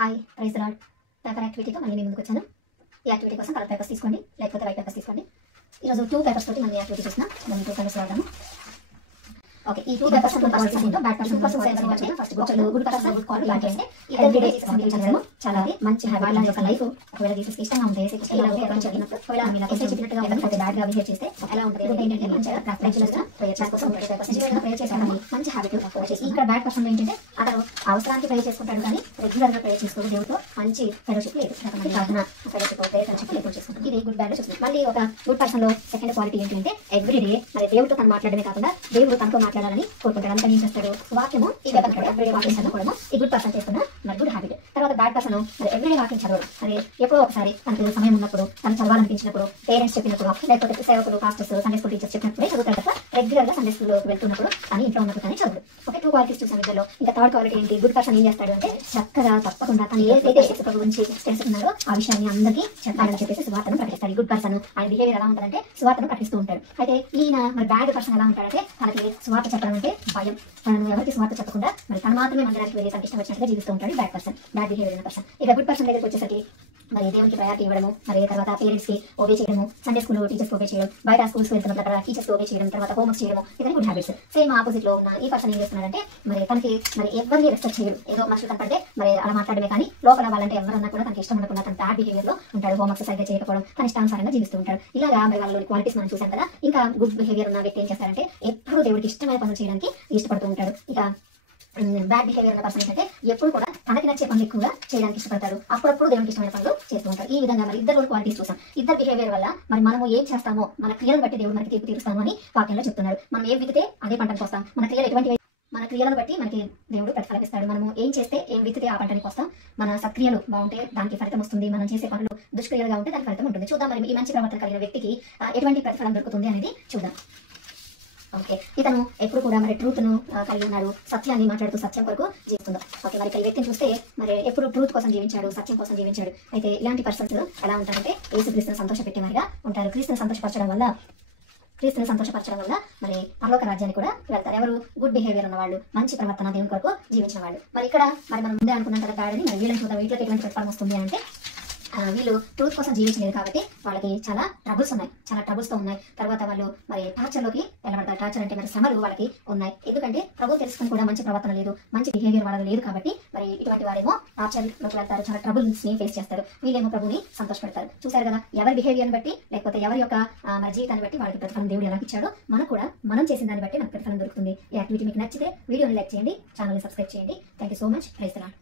Hi praise lord paper యాక్టివిటీతో మళ్ళీ మీ ముందుకు వచ్చాను. ఈ యాక్టివిటీ కోసం కలర్ పేపర్స్ తీసుకోండి, లేకపోతే వైట్ పేపర్స్ తీసుకోండి. ఈరోజు 2 పేపర్స్ తోటి మనం యాక్టివిటీ చేసిన మనం 2 కలర్స్ వాడదాము. ఓకే, ఈ 2 పేపర్స్ లో ఫస్ట్ ఏంటో బ్యాడ్ పర్సన్ పర్సన్ సేల్స్ అంటే first good person good quality అంటే ఎవ్రీ డే సంబంధించిన చాలా మంచి హ్యాబిట్ వాళ్ళ యొక్క లైఫ్ ఒకవేళ జీసస్ ఇష్టంగా ఉంటే ఇలా ఉంటే ఎవరైనా చెప్పినప్పుడు ఒకవేళ మీరు ఎస్ఐ చెప్పినట్టుగా ఎవరైనా బ్యాడ్ గా బిహేవ్ చేస్తే ఎలా ఉంటుంది అంటే ఏంటంటే మంచిగా ప్రాక్టికల్స్ గా ప్రేయర్ కోసం ప్రేయర్ చేయాలని మంచి హ్యాబిట్ వచ్చేసి ఇక్కడ బ్యాడ్ పర్సన్ ఏంటంటే అతను అవసరానికి ప్రేయర్ చేసుకుంటాడు కానీ రెగ్యులర్ గా ప్రేయర్ చేసుకోవడం దేవుడితో మంచి ఫెలోషిప్ లేదు, ప్రార్థన ఫెలోషిప్ ఫెలోషిప్ లేకుండా చేసుకుంటాం. ఇది గుడ్ బ్యాడ్ చూస్తుంది. మళ్ళీ ఒక గుడ్ పర్సన్ లో సెకండ్ క్వాలిటీ ఏంటంటే ఎవ్రీ డే మరి దేవుడితో తను మాట్లాడమే కాకుండా దేవుడు తనతో మాట్లాడాలని కోరుకుంటాడు. అందుకని ఏం చేస్తాడు, వాక్యము ఈ ఎవ్రీడే వాక్యం చదవడము ఈ గుడ్ పర్సన్ చేస్తున్న మరి గుడ్ హ్యాబిట్. తర్వాత బ్యాడ్ పర్సన్ మరి ఎవ్రీడే వాక్యం చదవడం, మరి ఎప్పుడో ఒకసారి తనకు సమయం ఉన్నప్పుడు తను చదవాలనిపించినప్పుడు పేరెంట్స్ చెప్పినప్పుడు లేకపోతే సేవకులు పాస్టర్స్ సండే స్కూల్ టీచర్స్ చెప్పినప్పుడే చదువుతాడు తప్ప రెగ్యులర్ గా సండే స్కూల్లోకి వెళ్తున్నప్పుడు కానీ ఇంట్లో ఉన్నప్పుడు కానీ చదువు. ఓకే, 2 క్వాలిటీస్ చూసాం ఇద్దరులో. ఇంకా థర్డ్ క్వాలిటీ ఏంటి, గుడ్ పర్సన్ ఏం చేస్తాడు అంటే చక్కగా తప్పకుండా తను ఏదైతే యేసు గురించి తెలుసుకున్నారో ఆ విషయాన్ని అందరికీ చెప్పాలని చెప్పేసి సువార్తను ప్రకటిస్తాడు. గుడ్ పర్సన్ ఆయన బిహేవియర్ ఎలా ఉంటుందంటే సువార్తను ప్రకటిస్తూ ఉంటాడు. అయితే ఈయన మరి బ్యాడ్ పర్సన్ ఎలా ఉంటాడంటే తనకి సువార్త చెప్పడం అంటే భయం, తను ఎవరికి సువార్త చెప్పకుండా మరి తను మాత్రమే మందిరానికి వెళ్ళి తనకి ఇష్టం వచ్చినట్టుగా జీవిస్తూ ఉంటాడు బ్యాడ్ పర్సన్, బ్యాడ్ బిహేవియర్ అయిన పర్సన్. ఇక గుడ్ పర్సన్ దగ్గరికి వచ్చేసరికి మరి దేవునికి ప్రయారిటీ ఇవ్వడము, మరి తర్వాత పేరెంట్స్ కి ఓబే చేయడము, సండే స్కూల్ టీచర్స్ ఓబే చేయడం, బయట స్కూల్స్ వెళ్తున్న అక్కడ టీచర్స్ ఓబే చేయడం, తర్వాత హోంవర్క్ చేయడం, ఇవన్నీ గుడ్ హ్యాబిట్స్. సేమ్ ఆపోజిట్ లో ఉన్న ఈ పర్సన్ ఏం చేస్తున్నాడంటే మరి తనకి మరి ఎవరిని రెస్పెక్ట్ చేయడు, ఏదో మనుషులు కనపడితే మరి అలా మాట్లాడమే కానీ లోపల వాళ్ళంటే ఎవరన్నా కూడా తనకి ఇష్టం ఉండకుండా తన బ్యాడ్ బిహేవియర్ లో ఉంటాడు, హోంవర్క్స్ సరిగ్గా చేయకపోవడం, తన ఇష్టానుసారంగా జీవిస్తూ ఉంటాడు. ఇలాగా మరి వాళ్ళలోని క్వాలిటీస్ మనం చూసాం కదా. ఇంకా గుడ్ బిహేవియర్ ఉన్న వ్యక్తి ఏం చేస్తారంటే ఎప్పుడు దేవుడికి ఇష్టమైన పనులు చేయడానికి ఇష్టపడుతూ ఉంటాడు. ఇక బ్యాడ్ బిహేవియర్ ఉన్న పర్సన్ ఏంటంటే ఎప్పుడు కూడా తనకి నచ్చే పనులు ఎక్కువగా చేయడానికి ఇష్టపడతారు, అప్పుడప్పుడు దేవునికి ఇష్టమైన పనులు చేస్తూ ఉంటారు. ఈ విధంగా మరి ఇద్దరు క్వాలిటీస్ చూసాం. ఇద్దరు బిహేవియర్ వల్ల మరి మనము ఏం చేస్తామో మన క్రియలను బట్టి దేవుడు మనకి తీర్పు తీరుస్తాము అని వాక్యంలో చెప్తున్నాడు. మనం ఏం విత్తితే అదే పంటకు వస్తాం. మన క్రియలు ఎటువంటి మన క్రియలను బట్టి మనకి దేవుడు ప్రతిఫలమిస్తాడు. మనము ఏం చేస్తే ఏం విత్తితే ఆ పంటనికి వస్తాం. మన సక్రియలు బాగుంటే దానికి ఫలితం వస్తుంది, మనం చేసే పనులు దుష్క్రియలుగా ఉంటే దానికి ఫలితం ఉంటుంది. చూద్దాం మరి ఈ మంచి ప్రవర్తన కలిగిన వ్యక్తికి ఎటువంటి ప్రతిఫలం దొరుకుతుంది అనేది చూద్దాం. ఓకే, ఇతను ఎప్పుడు కూడా మరి ట్రూత్ ను కలిగి ఉన్నాడు, సత్యాన్ని మాట్లాడుతూ సత్యం కొరకు జీవిస్తుందో. ఓకే, మరి ఇక్కడ వ్యక్తిని చూస్తే మరి ఎప్పుడు ట్రూత్ కోసం జీవించాడు, సత్యం కోసం జీవించాడు. అయితే ఇలాంటి పర్సన్స్ ఎలా ఉంటారంటే యేసుక్రీస్తును సంతోషపెట్టేవారిగా ఉంటారు. క్రీస్తును సంతోషపరచడం వల్ల మరి పరలోక రాజ్యాన్ని కూడా వెళ్తారు. ఎవరు గుడ్ బిహేవియర్ ఉన్న వాళ్ళు, మంచి ప్రవర్తన దేవుని కొరకు జీవించిన వాళ్ళు. మరి ఇక్కడ మరి మనం ముందే అనుకున్నాం కదా బ్యాడ్ అని. మరి వీళ్ళని చూద్దాం, వీటిలోకి ఎటువంటి ప్రతిఫలం వస్తుంది అంటే వీళ్ళు ట్రూత్ కోసం జీవించలేదు కాబట్టి వాళ్ళకి చాలా ట్రబుల్స్ తో ఉన్నాయి. తర్వాత వాళ్ళు మరి టార్చర్లోకి వెళ్ళబడతారు. టార్చర్ అంటే మరి శ్రమలు వాళ్ళకి ఉన్నాయి. ఎందుకంటే ప్రభు తెలుసుకుని కూడా మంచి ప్రవర్తన లేదు, మంచి బిహేవియర్ వాళ్ళకి లేదు కాబట్టి మరి ఇటువంటి వారేమో టార్చర్లోకి వెళ్తారు, చాలా ట్రబుల్స్ ని ఫేస్ చేస్తారు. వీళ్ళేమో ప్రభుని సంతోషపెడతారు. చూసారు కదా, ఎవరి బిహేవియర్ బట్టి లేకపోతే ఎవరి యొక్క మరి జీవితాన్ని బట్టి వాళ్ళకి ప్రతిఫలం దేవుడు ఎలా ఇచ్చాడో మనకు కూడా మనం చేసిన దాన్ని బట్టి మనకు ప్రతిఫలం దొరుకుతుంది. ఈ యాక్టివిటీ మీకు నచ్చితే వీడియోని లైక్ చేయండి, ఛానల్ని సబ్స్క్రైబ్ చేయండి. Thank you so much. Praise the lord.